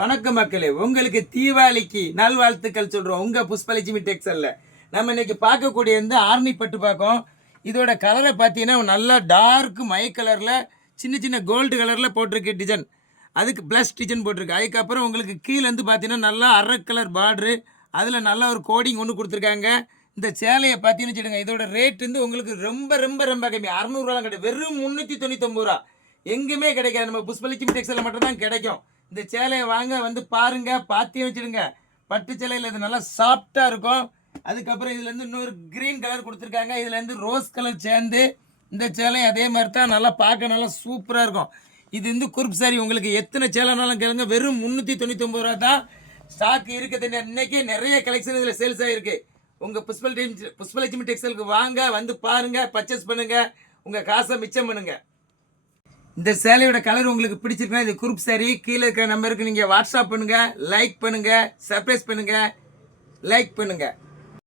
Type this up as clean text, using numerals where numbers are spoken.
வணக்கம் மக்களே, உங்களுக்கு தீபாவளிக்கு நல்வாழ்த்துக்கள் சொல்றோம். உங்க புஷ்பலட்சுமி டெக்ஸ்டைல்ல நம்ம இன்னைக்கு பார்க்கக்கூடிய ஆர்னி பட்டு பார்க்கோம். இதோட கலரை பார்த்தீங்கன்னா நல்லா டார்க் மை கலர்ல சின்ன சின்ன கோல்டு கலர்ல போட்டிருக்கு டிசைன். அதுக்கு ப்ளஸ் டிசைன் போட்டிருக்கு. அதுக்கப்புறம் உங்களுக்கு கீழேருந்து பார்த்தீங்கன்னா நல்லா அரை கலர் பார்டரு, அதில் நல்ல ஒரு கோடிங் ஒன்று கொடுத்துருக்காங்க. இந்த சேலையை பார்த்தீங்கன்னு வச்சுடுங்க, இதோட ரேட் உங்களுக்கு ரொம்ப ரொம்ப ரொம்ப கம்மி. 600 கிடையாது, வெறும் 399 ரூபா. எங்குமே கிடைக்காது, நம்ம புஷ்பலட்சுமி டெக்ஸ்டைல் மட்டும் தான் கிடைக்கும். இந்த சேலையை வாங்க வந்து பாருங்க, பார்த்தே வச்சுடுங்க. பட்டு சேலையில் இது நல்லா சாஃப்டாக இருக்கும். அதுக்கப்புறம் இதுலேருந்து இன்னொரு க்ரீன் கலர் கொடுத்துருக்காங்க, இதுலேருந்து ரோஸ் கலர் சேர்ந்து இந்த சேலை அதே மாதிரி தான் நல்லா பார்க்க நல்லா சூப்பராக இருக்கும். இது குரூப் சாரி, உங்களுக்கு எத்தனை சேலைனாலும் கேளுங்க, வெறும் 399 ரூபா தான் ஸ்டாக் இருக்குது. இன்னைக்கே நிறைய கலெக்ஷன் இதில் சேல்ஸ் ஆகிருக்கு. உங்கள் புஷ்பலட்சுமி டெக்ஸ்டைலுக்கு வாங்க வந்து பாருங்கள், பர்ச்சேஸ் பண்ணுங்கள், உங்கள் காசை மிச்சம் பண்ணுங்கள். இந்த சேலையோட கலர் உங்களுக்கு பிடிச்சிருக்குன்னா இது குரூப் சாரி. கீழே இருக்கிற நம்பருக்கு நீங்கள் வாட்ஸ்அப் பண்ணுங்கள், லைக் பண்ணுங்கள், சர்ப்ரைஸ் பண்ணுங்கள், லைக் பண்ணுங்கள்.